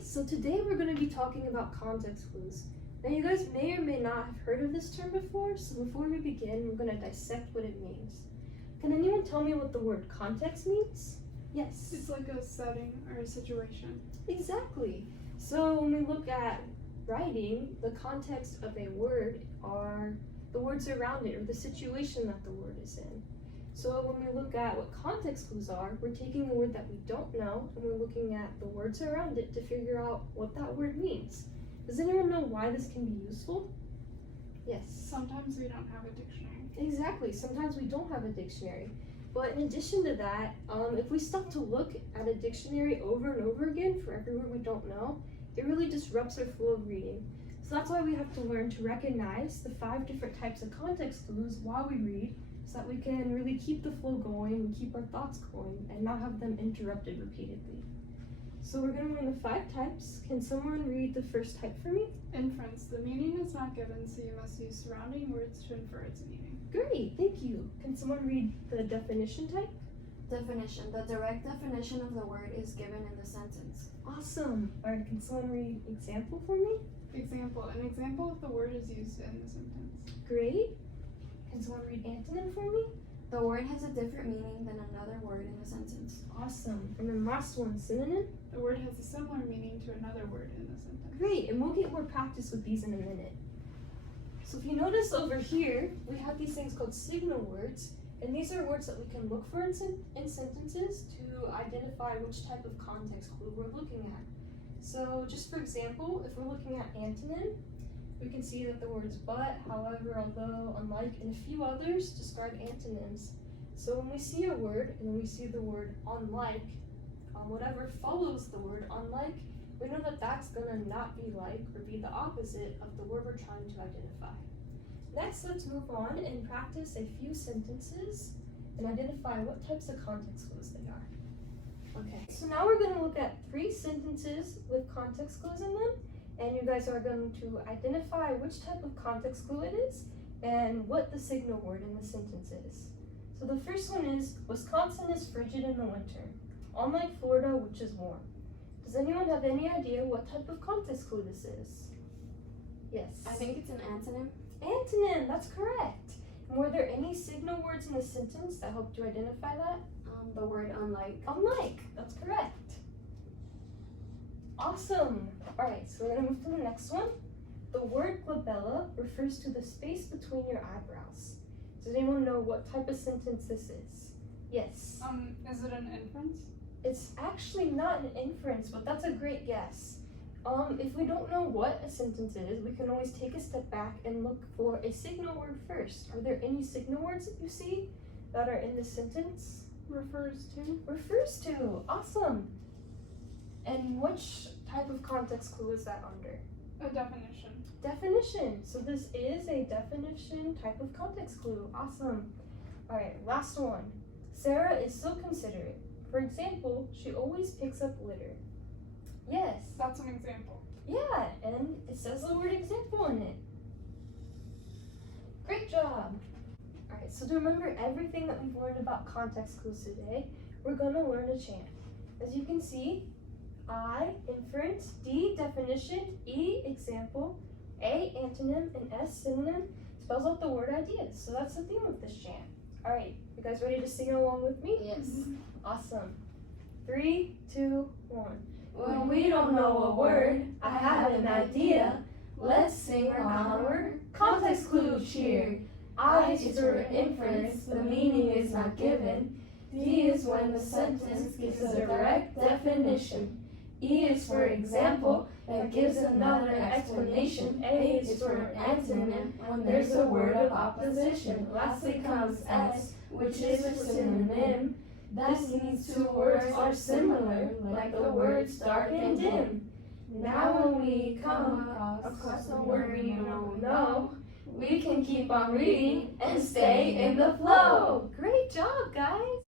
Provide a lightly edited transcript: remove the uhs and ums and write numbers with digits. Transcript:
Alright, so today we're going to be talking about context clues. Now you guys may or may not have heard of this term before, so before we begin, we're going to dissect what it means. Can anyone tell me what the word context means? Yes. It's like a setting or a situation. Exactly. So when we look at writing, the context of a word are the words around it or the situation that the word is in. So when we look at what context clues are, we're taking a word that we don't know and we're looking at the words around it to figure out what that word means. Does anyone know why this can be useful? Yes. Sometimes we don't have a dictionary. Exactly. Sometimes we don't have a dictionary. But in addition to that, if we stop to look at a dictionary over and over again for every word we don't know, it really disrupts our flow of reading. So that's why we have to learn to recognize the 5 different types of context clues while we read, so that we can really keep the flow going and keep our thoughts going and not have them interrupted repeatedly. So we're going to learn the 5 types. Can someone read the first type for me? Inference. The meaning is not given, so you must use surrounding words to infer its meaning. Great, thank you. Can someone read the definition type? Definition. The direct definition of the word is given in the sentence. Awesome. All right, can someone read example for me? Example. An example of the word is used in the sentence. Great. Can someone read antonym for me? The word has a different meaning than another word in the sentence. Awesome. And then last one, synonym. The word has a similar meaning to another word in the sentence. Great, and we'll get more practice with these in a minute. So if you notice over here, we have these things called signal words, and these are words that we can look for in sentences to identify which type of context clue we're looking at. So just for example, if we're looking at antonym, we can see that the words but, however, although, unlike, and a few others describe antonyms. So when we see a word and we see the word unlike, whatever follows the word unlike, we know that that's gonna not be like or be the opposite of the word we're trying to identify. Next, let's move on and practice a few sentences and identify what types of context clues they are. Okay, so now we're gonna look at 3 sentences with context clues in them, and you guys are going to identify which type of context clue it is and what the signal word in the sentence is. So the first one is, Wisconsin is frigid in the winter, unlike Florida, which is warm. Does anyone have any idea what type of context clue this is? Yes. I think it's an antonym. Antonym, that's correct. And were there any signal words in the sentence that helped you identify that? The word unlike. Unlike, that's correct. Awesome. Alright, so we're going to move to the next one. The word glabella refers to the space between your eyebrows. Does anyone know what type of sentence this is? Yes. Is it an inference? It's actually not an inference, but that's a great guess. If we don't know what a sentence is, we can always take a step back and look for a signal word first. Are there any signal words that you see that are in this sentence? Refers to. Refers to. Awesome. And which type of context clue is that under? A definition. Definition. So this is a definition type of context clue. Awesome. All right, last one. Sarah is so considerate. For example, she always picks up litter. Yes. That's an example. Yeah, and it says the word example in it. Great job. All right, so to remember everything that we've learned about context clues today, we're going to learn a chant. As you can see, I, inference, D, definition, E, example, A, antonym, and S, synonym, spells out the word ideas. So that's the theme of this chant. All right, you guys ready to sing along with me? Yes. Awesome. 3, 2, 1. When we don't know a word, I have an idea. Let's sing our context clue cheer. I is for inference, the meaning is not given. D is when the sentence gives a direct definition. E is for example, that gives another explanation. A is for antonym, when there's a word of opposition. Lastly comes S, which is a synonym. That means 2 words are similar, like the words dark and dim. Now when we come across a word we don't know, we can keep on reading and stay in the flow. Great job, guys!